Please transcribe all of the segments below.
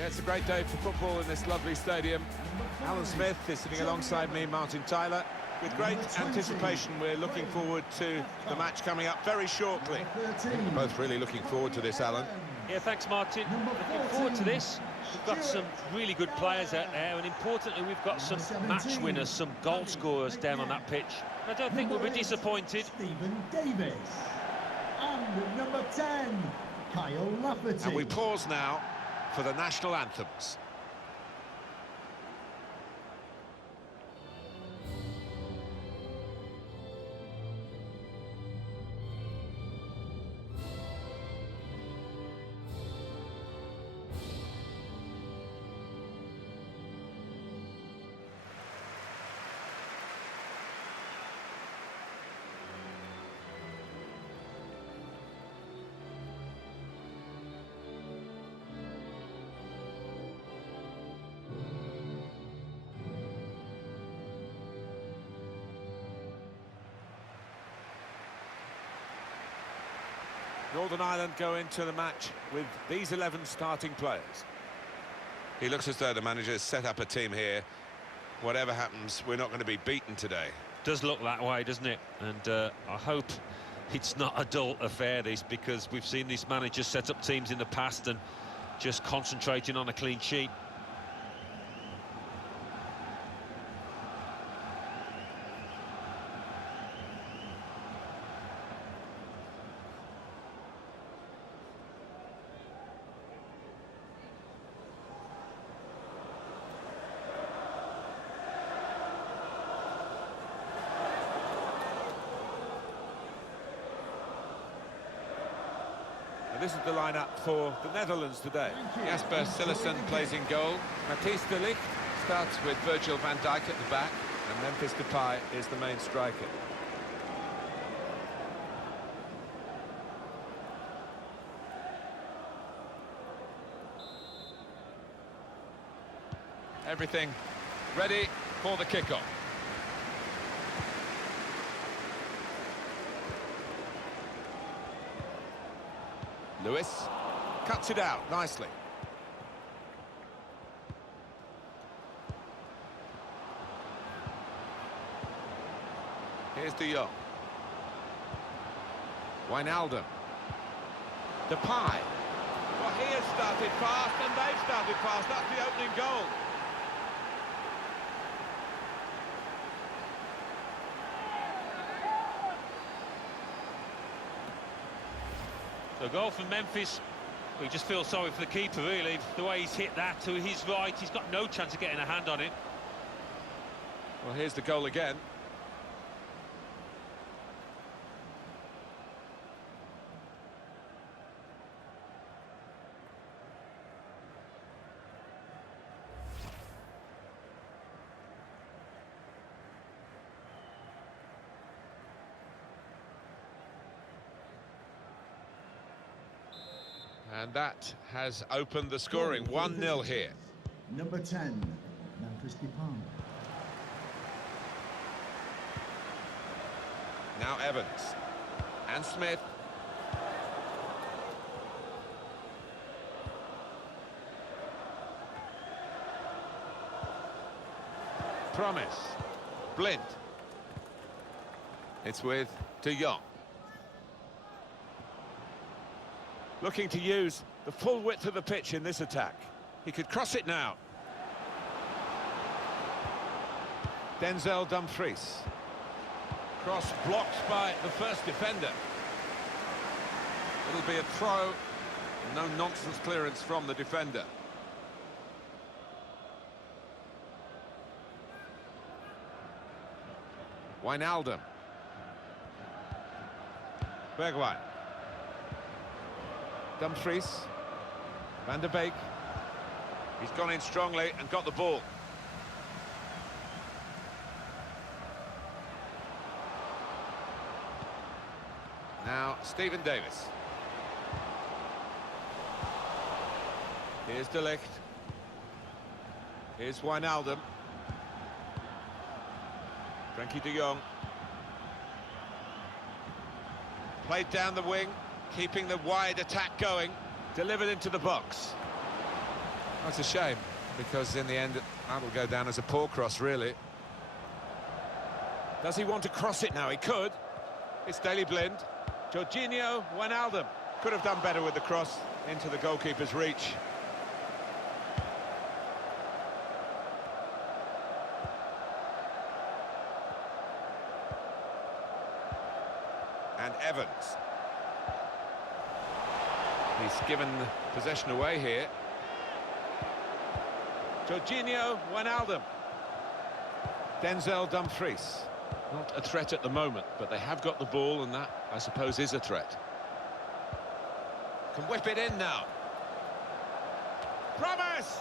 Yeah, it's a great day for football in this lovely stadium. Alan Smith is sitting alongside me, Martin Tyler. With great anticipation, we're looking forward to the match coming up very shortly. We're both really looking forward to this, Alan. Yeah, thanks, Martin. Looking forward to this. We've got some really good players out there, and importantly, we've got some match winners, some goal scorers down on that pitch. I don't think we'll be disappointed. Stephen Davis. And number 10, Kyle Lafferty. And we pause now for the national anthems. Northern Ireland go into the match with these 11 starting players. He looks as though the manager has set up a team here. Whatever happens, we're not going to be beaten today. Does look that way, doesn't it? And I hope it's not a dull affair, this, because we've seen these managers set up teams in the past and just concentrating on a clean sheet. This is the lineup for the Netherlands today. Jasper Cillessen plays in goal. Matthijs de Ligt starts with Virgil van Dijk at the back, and Memphis Depay is the main striker. Everything ready for the kickoff. Lewis cuts it out nicely. Here's De Jong. Wijnaldum. Depay. Well, he has started fast, and they've started fast. That's the opening goal. The goal from Memphis, we just feel sorry for the keeper, really. The way he's hit that to his right, he's got no chance of getting a hand on it. Well, here's the goal again. And that has opened the scoring. 1-0 here. Number 10, Memphis Depay. Now Evans. And Smith. Promise. Blind. It's with De Jong. Looking to use the full width of the pitch in this attack. He could cross it now. Denzel Dumfries. Cross blocked by the first defender. It'll be a throw. No nonsense clearance from the defender. Wijnaldum. Bergwijn. Dumfries. Van der Beek. He's gone in strongly and got the ball. Now Stephen Davis. Here's De Ligt. Here's Wijnaldum. Frenkie de Jong. Played down the wing, keeping the wide attack going. Delivered into the box. That's a shame, because in the end, that will go down as a poor cross, really. Does he want to cross it now? He could. It's Daley Blind. Jorginho Wijnaldum could have done better with the cross into the goalkeeper's reach. And Evans. He's given possession away here. Jorginho Wijnaldum. Denzel Dumfries. Not a threat at the moment, but they have got the ball, and that, I suppose, is a threat. Can whip it in now. Promise!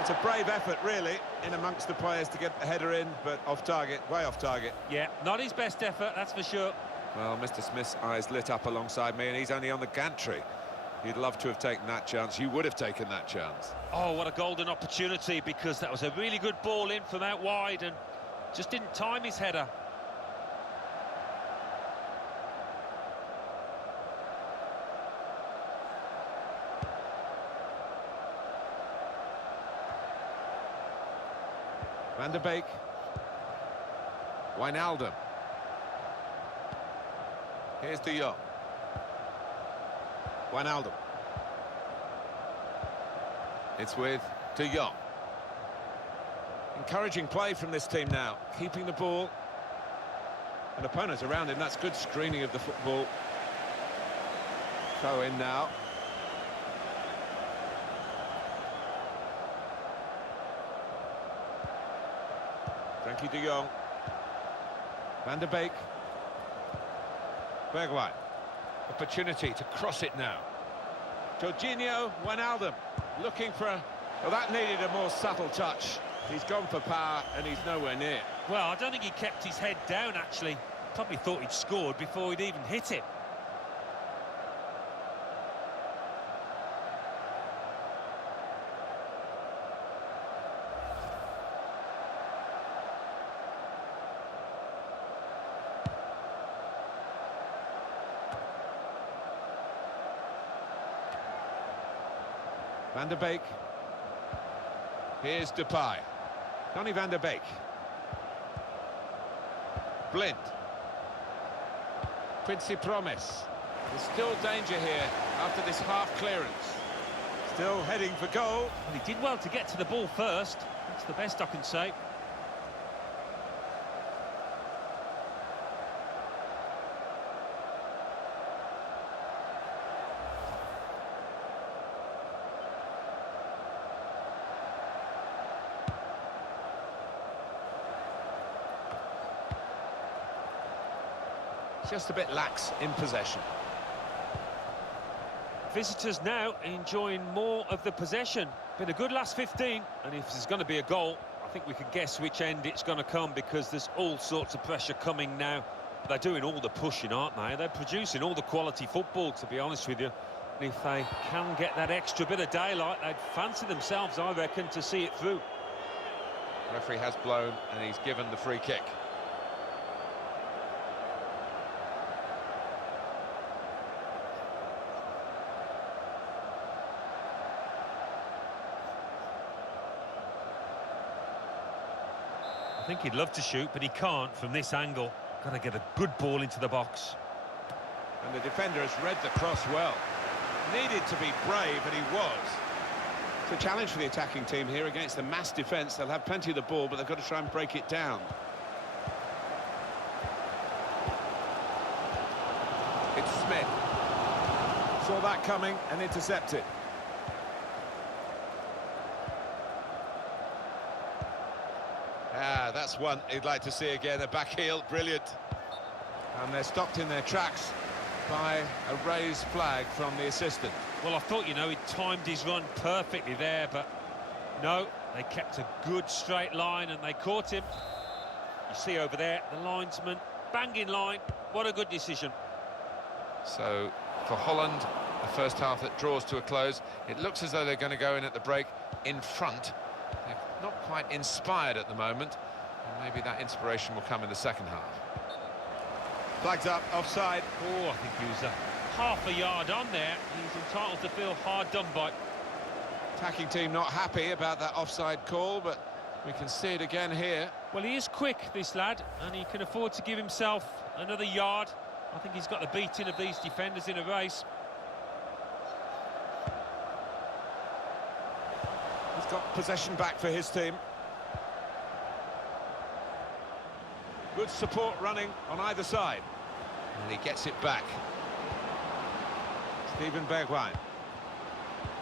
It's a brave effort, really, in amongst the players to get the header in, but off target, way off target. Yeah, not his best effort, that's for sure. Well, Mr. Smith's eyes lit up alongside me, and he's only on the gantry. You'd love to have taken that chance. You would have taken that chance. Oh, what a golden opportunity, because that was a really good ball in from out wide and just didn't time his header. Van der Beek. Wijnaldum. Here's De Jong. Wijnaldum. It's with De Jong. Encouraging play from this team now, keeping the ball. And opponents around him, that's good screening of the football. Throw in now. Frankie de Jong. Van der Beek. Bergwijn. Opportunity to cross it now. Jorginho Wijnaldum looking for a... Well, that needed a more subtle touch. He's gone for power and he's nowhere near. Well, I don't think he kept his head down, actually. Probably thought he'd scored before he'd even hit it. Van der Beek. Here's Depay. Donny van der Beek. Blind. Quincy Promes. There's still danger here after this half clearance. Still heading for goal. Well, he did well to get to the ball first. That's the best I can say. Just a bit lax in possession. Visitors now enjoying more of the possession. Been a good last 15, and if there's going to be a goal, I think we can guess which end it's going to come, because there's all sorts of pressure coming now. They're doing all the pushing, aren't they? They're producing all the quality football, to be honest with you. And if they can get that extra bit of daylight, they'd fancy themselves, I reckon, to see it through. The referee has blown, and he's given the free kick. I think he'd love to shoot, but he can't from this angle. Got to get a good ball into the box. And the defender has read the cross well. Needed to be brave, and he was. It's a challenge for the attacking team here against the mass defence. They'll have plenty of the ball, but they've got to try and break it down. It's Smith. Saw that coming and intercepted. Ah, that's one he'd like to see again, a back heel, brilliant. And they're stopped in their tracks by a raised flag from the assistant. Well, I thought, you know, he timed his run perfectly there, but no, they kept a good straight line and they caught him. You see over there, the linesman, banging line. What a good decision. So, for Holland, the first half that draws to a close, it looks as though they're going to go in at the break in front. They're not quite inspired at the moment, and maybe that inspiration will come in the second half. Flags up, offside. Oh, I think he was half a yard on there. He's entitled to feel hard done by. Attacking team not happy about that offside call, but we can see it again here. Well, he is quick, this lad, and he can afford to give himself another yard. I think he's got the beating of these defenders in a race. He's got possession back for his team. Good support running on either side. And he gets it back. Steven Bergwijn.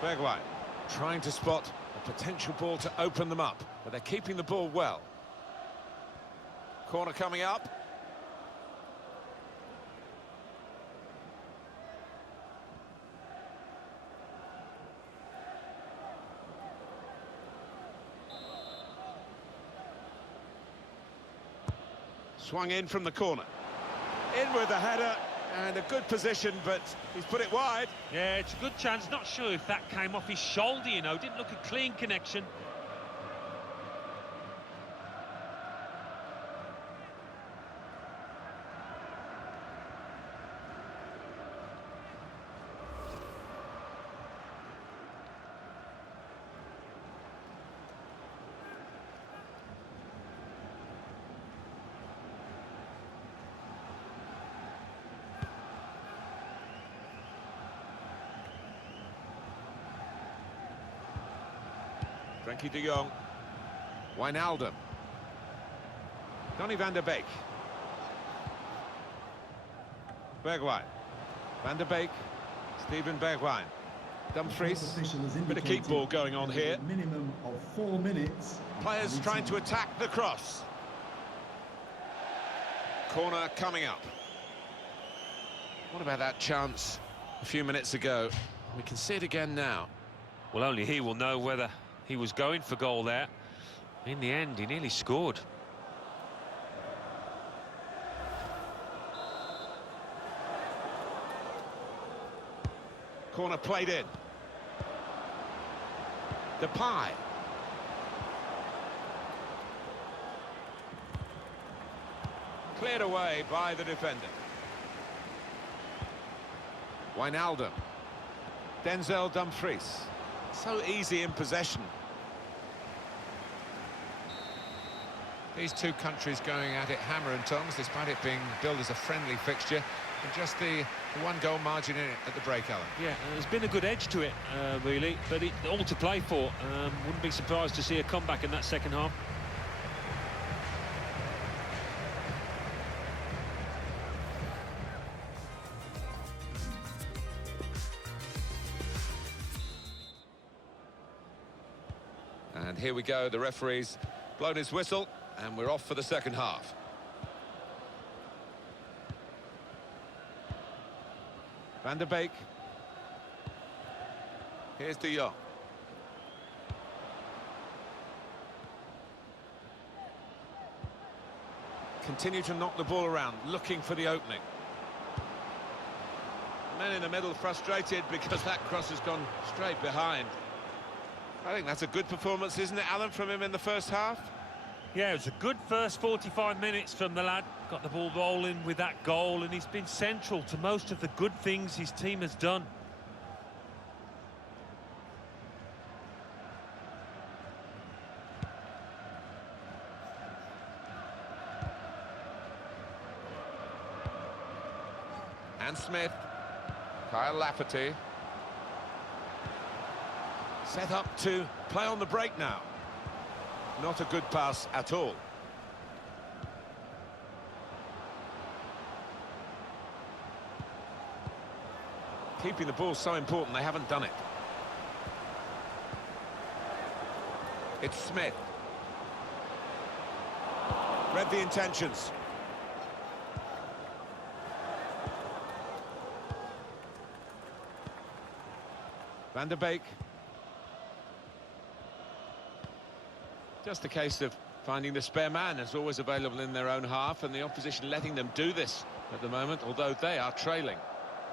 Bergwijn trying to spot a potential ball to open them up, but they're keeping the ball well. Corner coming up. Swung in from the corner. In with the header, and a good position, but he's put it wide. Yeah, it's a good chance. Not sure if that came off his shoulder, you know. Didn't look a clean connection. Frenkie de Jong. Wijnaldum. Donny van der Beek. Bergwijn. Van der Beek. Steven Bergwijn. Dumfries. Bit of keep ball going on here. Minimum of 4 minutes. Players trying to attack the cross. Corner coming up. What about that chance a few minutes ago? We can see it again now. Well, only he will know whether he was going for goal there. In the end, he nearly scored. Corner played in. Depay. Cleared away by the defender. Wijnaldum. Denzel Dumfries. So easy in possession. These two countries going at it hammer and tongs, despite it being billed as a friendly fixture, and just the one-goal margin in it at the break, Alan. Yeah, there's been a good edge to it, really, but all to play for. Wouldn't be surprised to see a comeback in that second half. And here we go, the referee's blown his whistle, and we're off for the second half. Van der Beek. Here's de Jong. Continue to knock the ball around, looking for the opening. Men in the middle frustrated because that cross has gone straight behind. I think that's a good performance, isn't it, Alan, from him in the first half? Yeah, it was a good first 45 minutes from the lad. Got the ball rolling with that goal, and he's been central to most of the good things his team has done. And Smith. Kyle Lafferty. Set up to play on the break now. Not a good pass at all. Keeping the ball so important, they haven't done it. It's Smith. Read the intentions. Van der Beek. Just a case of finding the spare man, as always available in their own half, and the opposition letting them do this at the moment, although they are trailing.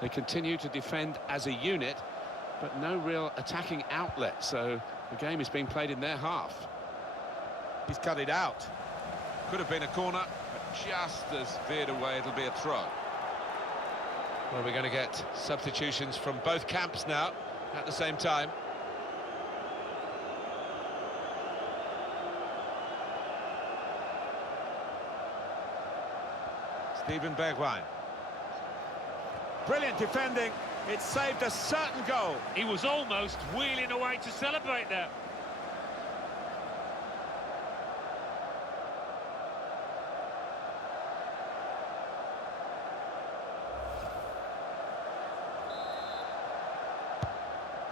They continue to defend as a unit, but no real attacking outlet, so the game is being played in their half. He's cut it out. Could have been a corner, but just as veered away, it'll be a throw. Well, we're going to get substitutions from both camps now at the same time. Steven Bergwijn. Brilliant defending. It saved a certain goal. He was almost wheeling away to celebrate there.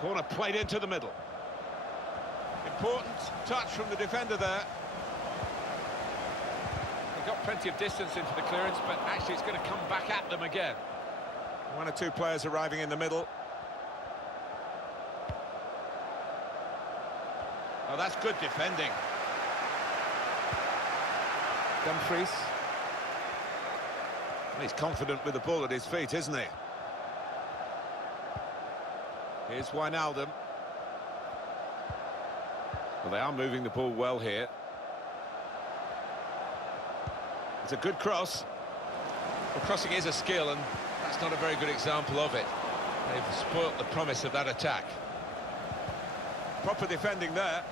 Corner played into the middle. Important touch from the defender there. They got plenty of distance into the clearance, but actually it's going to come back at them again. One or two players arriving in the middle. Oh, that's good defending. Dumfries. He's confident with the ball at his feet, isn't he? Here's Wijnaldum. Well, they are moving the ball well here. It's a good cross. Well, crossing is a skill, and that's not a very good example of it. They've spoilt the promise of that attack. Proper defending there.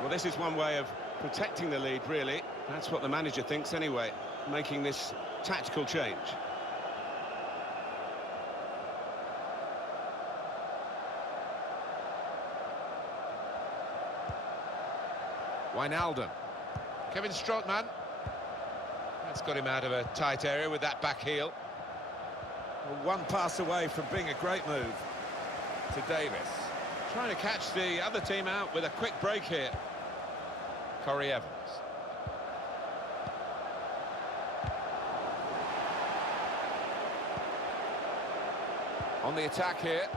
Well, this is one way of protecting the lead, really. That's what the manager thinks anyway, making this tactical change. Wijnaldum. Kevin Strootman. That's got him out of a tight area with that back heel. Well, one pass away from being a great move. To Davis. Trying to catch the other team out with a quick break here. Corey Evans. On the attack here.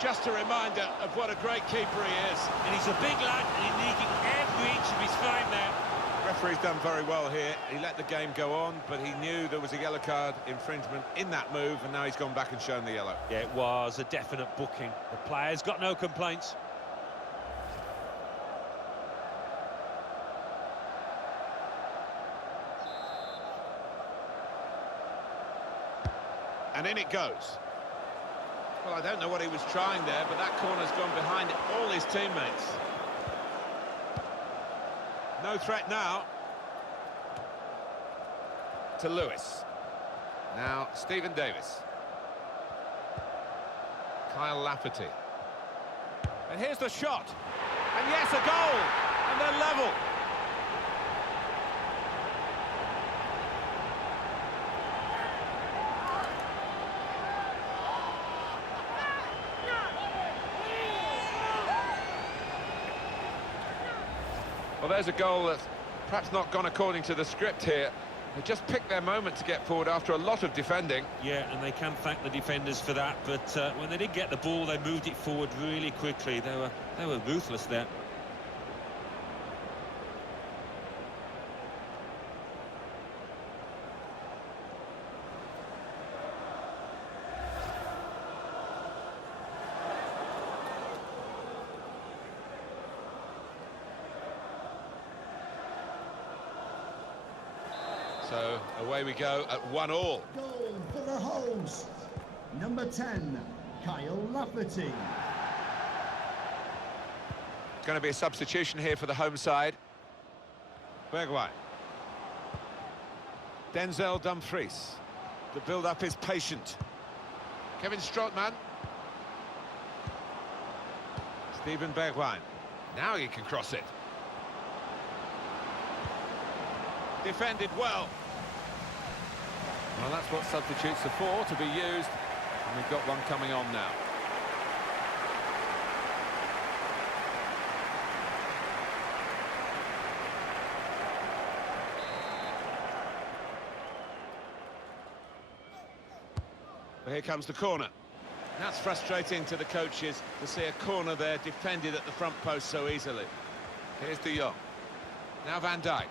Just a reminder of what a great keeper he is. And he's a big lad, and he's needing every inch of his frame there. Referee's done very well here. He let the game go on, but he knew there was a yellow card infringement in that move, and now he's gone back and shown the yellow. Yeah, it was a definite booking. The player's got no complaints. And in it goes. Well, I don't know what he was trying there, but that corner's gone behind all his teammates. No threat now. To Lewis. Now, Stephen Davis. Kyle Lafferty. And here's the shot. And yes, a goal. And they're level. Well, there's a goal that's perhaps not gone according to the script here. They just picked their moment to get forward after a lot of defending. Yeah, and they can thank the defenders for that, but when they did get the ball, they moved it forward really quickly. They were ruthless there. So away we go at 1-1. Goal for the host. Number 10, Kyle Lafferty. Going to be a substitution here for the home side. Bergwijn. Denzel Dumfries. The build-up is patient. Kevin Strootman. Steven Bergwijn. Now he can cross it. Defended well. Well, that's what substitutes are for, to be used. And we've got one coming on now. Well, here comes the corner. That's frustrating to the coaches to see a corner there defended at the front post so easily. Here's De Jong. Now Van Dijk.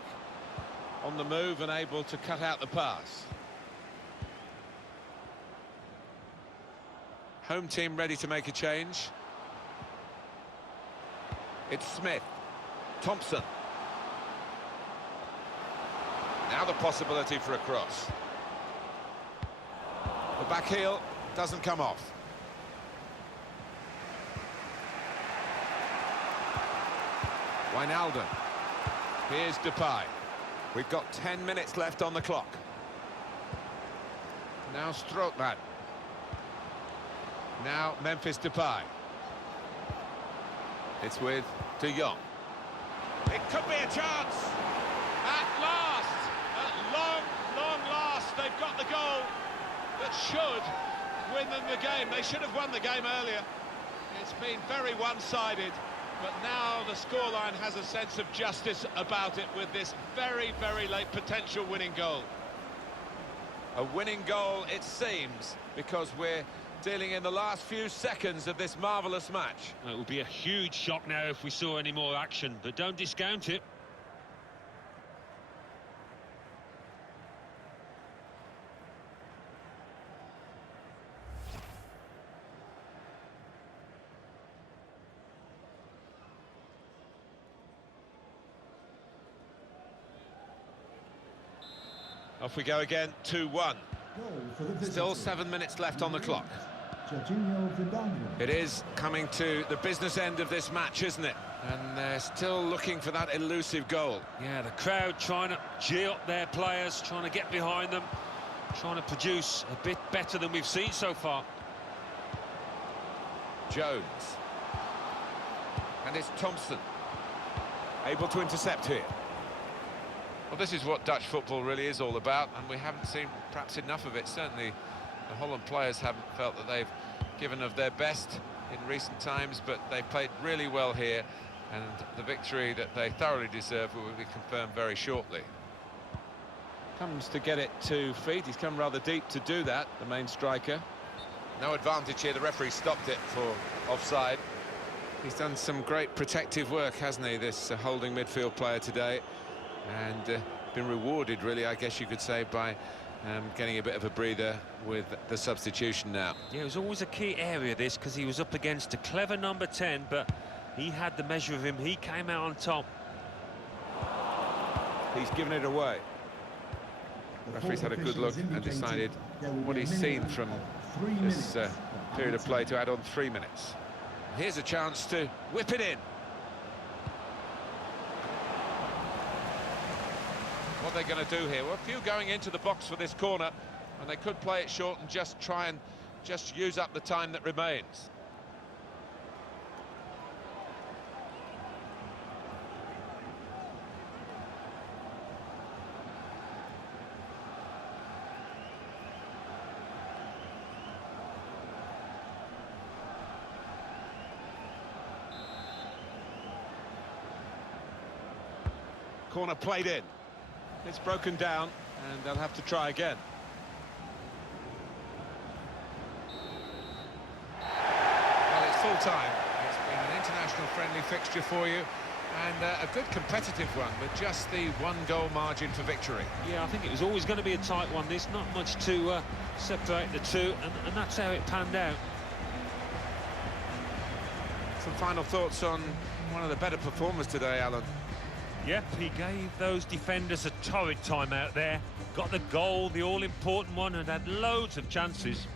On the move and able to cut out the pass. Home team ready to make a change. It's Smith. Thompson. Now the possibility for a cross. The back heel doesn't come off. Wijnaldum. Here's Depay. We've got 10 minutes left on the clock. Now Strootman. Now Memphis Depay. It's with De Jong. It could be a chance. At last, at long last, they've got the goal that should win them the game. They should have won the game earlier. It's been very one-sided, but now the scoreline has a sense of justice about it with this very, very late potential winning goal. A winning goal, it seems, because we're dealing in the last few seconds of this marvellous match. It would be a huge shock now if we saw any more action, but don't discount it. Off we go again, 2-1. Goal for the Still visitors. 7 minutes left on the clock. Jorginho Vidal. It is coming to the business end of this match, isn't it? And they're still looking for that elusive goal. Yeah, the crowd trying to gee up their players, trying to get behind them, trying to produce a bit better than we've seen so far. Jones. And it's Thompson. Able to intercept here. Well, this is what Dutch football really is all about, and we haven't seen perhaps enough of it. Certainly the Holland players haven't felt that they've given of their best in recent times, but they played really well here, and the victory that they thoroughly deserve will be confirmed very shortly. Comes to get it to feet. He's come rather deep to do that, the main striker. No advantage here, the referee stopped it for offside. He's done some great protective work, hasn't he, this holding midfield player today, and been rewarded, really, I guess you could say, by getting a bit of a breather with the substitution now. Yeah, it was always a key area, this, because he was up against a clever number 10, but he had the measure of him. He came out on top. He's given it away. The Referee's fourth had a good official look has and indicated decided there will what be a he's seen minimum from of 3 this minutes period of added play time. to add on 3 minutes. Here's a chance to whip it in. What they're going to do here, well, a few going into the box for this corner, and they could play it short and just try and just use up the time that remains. Corner played in. It's broken down, and they'll have to try again. Well, it's full time. It's been an international friendly fixture for you, and a good competitive one with just the 1-goal margin for victory. Yeah, I think it was always going to be a tight one. There's not much to separate the two, and that's how it panned out. Some final thoughts on one of the better performers today, Alan. Yep, he gave those defenders a torrid time out there. Got the goal, the all-important one, and had loads of chances.